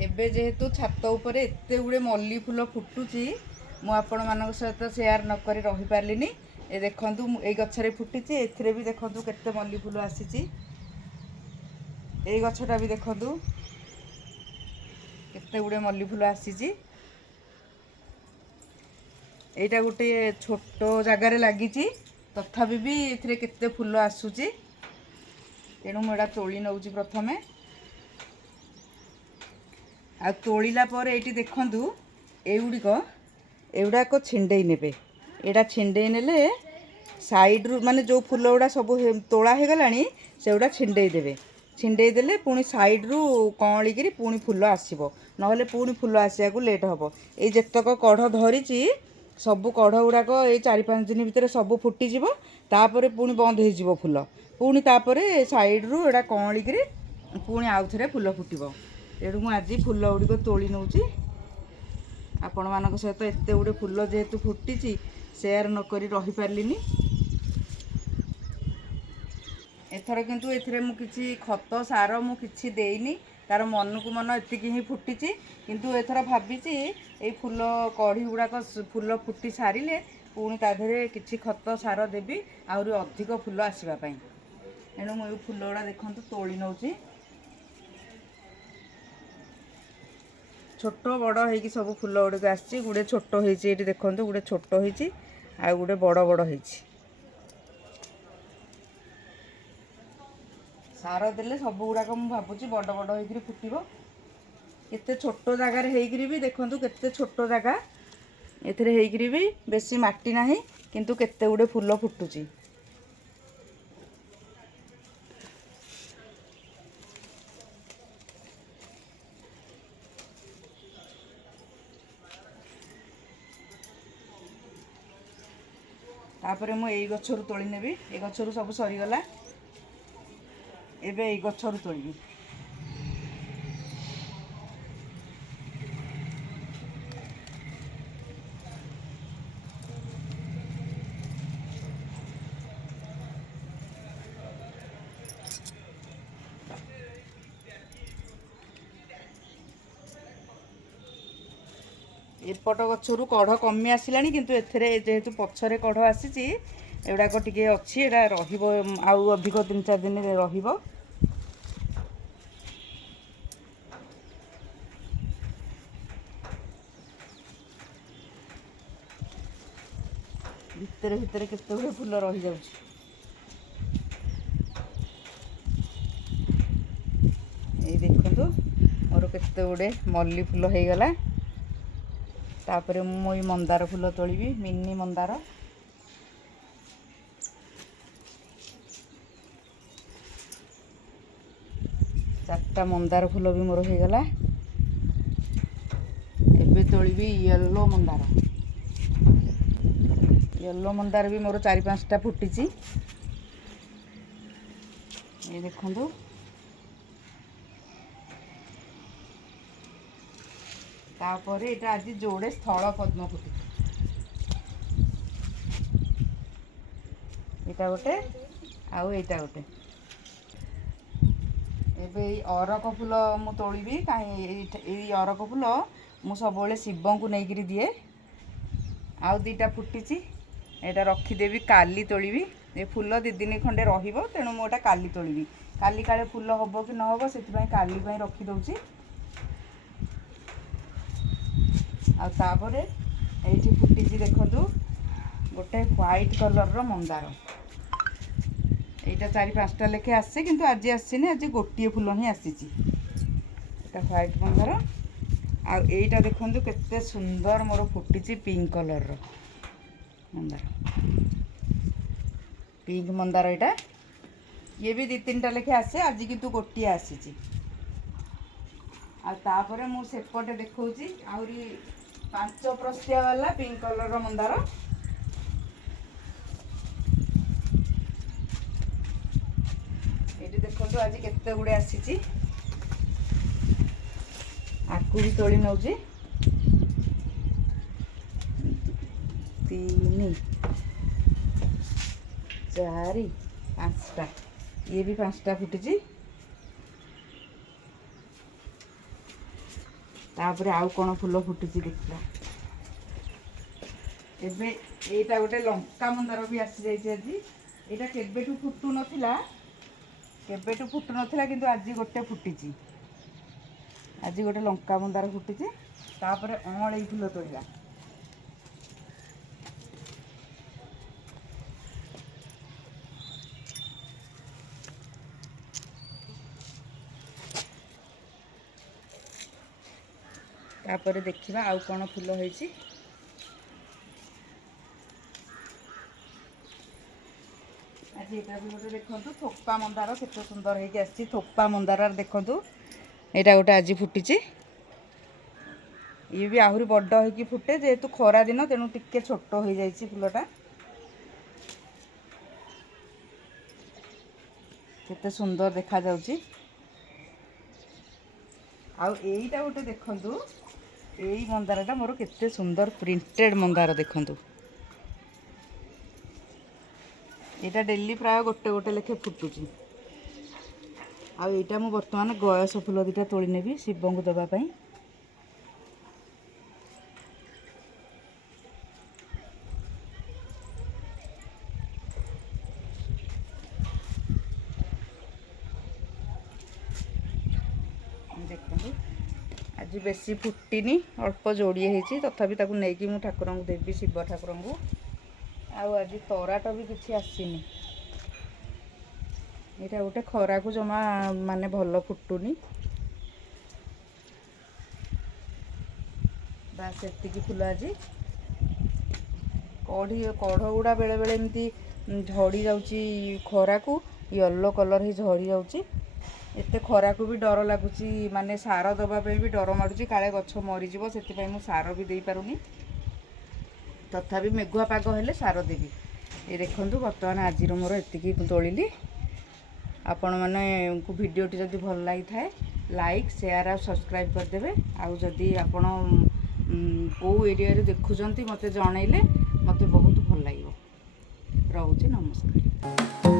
एबे जेहेतु छात उपरे एते गुड़े मल्ली फूल फुटुची मु आपण मानक सहित शेयर न करी रही पारलिनी। ए देखंतु ए गछरे फुटिची एथिरे भी देखंतु केते मल्ली फूल आसीची। ए गछटा भी देखंतु केते गुड़े मल्ली फूल आसीची। एटा गोटे छोट जगार लगी तथापि भी एथिरे केते फूल आसुची। तेणु मुझा तोली नौची प्रथमे आ तोड़िला पर एटी देखंतु एगुड़ाक छिंडई नेबे। एटा छिंडई नेले साइड रु माने जो फूल गुड़ा सब तोड़ा हो गलानी से गुड़ा छिंडई देबे। छिंडई देले पुणी साइड रु कौलिकी पुणी फूल आसीबो नहले पुणी फूल आसिया को लेट हबो। ए जेतक कढ़ धरिची सब कढ़ गुड़ाक ये 4-5 दिन भितर सब फुटीजिवो तापरे पुणी बंद हो जिवो फूल पुणी तापरे साइड रु एटा कौलिकी पुणी आउ थरे फूल फुटिबो। तेणु मु आज फूल गुड़िक तोली नौची आपण मानक सहित एते गुड़े फूल जेहेतु फुटी शेयर न करी रही पारलिनी। एथर किंतु एथिरे मु किछि खत सार मु किछि देइनी तार मन को मन एतिकी ही फुटी किंतु एथर भाबिची ए फूल कढ़ी गुड़ाक फूल फुटी सारिले पुणी ता देहरे किछि खत सार देबी आहुरी अधिक फूल आसीबा पई। एणु मु फूल गुड़ा देखंतु तोली नौची। छोट बड़ होगी सब फूल गुड़िक आसी गुड़े छोट होती देखो गुड़े छोट होती आ गुड़े बड़ बड़ होती। सार देले सब गुड़ाक मु भावुची बड़ बड़ होकर फुटब। केते छोट जगार होकर भी देखो केते छोट जगह एथिरे होकर भी बेसी माटी नाही किंतु केते गुड़े फूल फुटुची। तापरे मु एई गछरु तोली नेबी। ए गछरु सब सरीगला एबे एई गछरु तोलिबी। एपट गछरु कढ़ कमी आसला किंतु एथिरे जेहेतु पछरे कढ़ आसीची एगुड़ाक टिके अच्छी एटा रहिबो आउ अधिक 3-4 दिन रहिबो। भितरे भितरे केते गुड़े फूल रही जाउची। ए देखंतु मोर केते गुड़े मल्ली फूल हो गला। तापरे मु ई मंदार फूल तोलिबी मिनी मंदार। चारटा मंदार फूल भी मोर हो गला। एबे तोलिबी येलो मंदार। येलो मंदार भी मोर 4-5टा फुटीची। ये देखंतु तापर एटा आज जोड़े स्थल पद्म फुटी एटा गोटे आउ एटा गोटे। एबे अरक फूल मु तोलिबी कहीं अरक फूल मु सब शिव को लेकिन दिए। आउ 2टा फुटीची एटा रखीदेवी काली तोलिबी। ए फूल 2 दिन खंडे रहिबो तेणु मोटा काली तोलिबी। काली काले फूल हबो कि न हबो सेति काली पई रखी दउची। आतापरे एठी फुटीची देखंतु गोटे व्हाइट कलर रो मंदार। एटा 4-5टा लेखे आसे किंतु आज आसीनी आज गोटिए फूल ही आसीची। एटा व्हाइट मंदार आ एटा देखंतु केते सुंदर मोर फुटीची पिंक कलर रो मंदार। पिंक मंदार एटा ये भी 2-3टा लेखे आसे आज किंतु गोटिए आसीची। आ तापरे मु सेपटे देखौची आउरी 5 प्रस्तिया वाला पिंक कलर मंदार। ये देखो आज केते गुड़े आसीची। आकु भी तोली नौची 3 4 5टा ये भी 5टा फुटीची। तापर आउ कौन फुल फुटुची देखिया एबे एटा गोटे लंका मंदार भी आसी जाइए आज यहाँ केबेठू फुटू नथिला किंतु आज गोटे फुटी आज गोटे लंका मंदार फुटी तापर अँली फुल तोड़ा तापर देखिबा आउ कौन फुल होइछि आज यहाँ भी गोटे देखु थोपा मंदार केते सुंदर होगी आसी थोपा मंदार देखु यहाँ गोटे आज फुटी ये भी आहरी बड़ हो फुटे जेहेतु खरा दिन तेणु टिके छोट हो जाए फुलटा केते सुंदर देखा जाउची आउ एईटा गोटे देखंतु एई मंदारटा मोर केते सुंदर प्रिंटेड मंदार देखंतु एटा डेली प्राय गोटे गोटे लेखे फुटुची आउ एटा मु वर्तमान गयस फुल दिटा तोली नेबी शिव को दबा पई देखंतु आज बेसी फुटिनी अल्प जोड़िए होती तथापि ताकू नहीं मु ठाकुर को देवी शिव ठाकुर को आज तराट भी किसी आसीनी यहाँ गोटे खरा को जमा माने भल फुटुनी बास एतिकी फुल आज कढ़ गुड़ा बेले बेले एमती झड़ी जाउची खरा को येलो कलर ही झड़ी जाउची एते खरा को भी डर लगुच माने सार दबापी भी डर मारुची काले गछ मरीज से मु सार भी दे पारुनी तथापि मेघुआ पाग हेले सार देवी ये देखूँ बर्तमान आज मोर एतिकी तोलिली आपण मैंने भिडटी जदि भल लगी थाए लाइक शेयर और सब्सक्राइब करदे आउ जदि आपण को एरिया रे देखुचंती मते जनइले मते बहुत भल लागिवो। रहउची नमस्कार।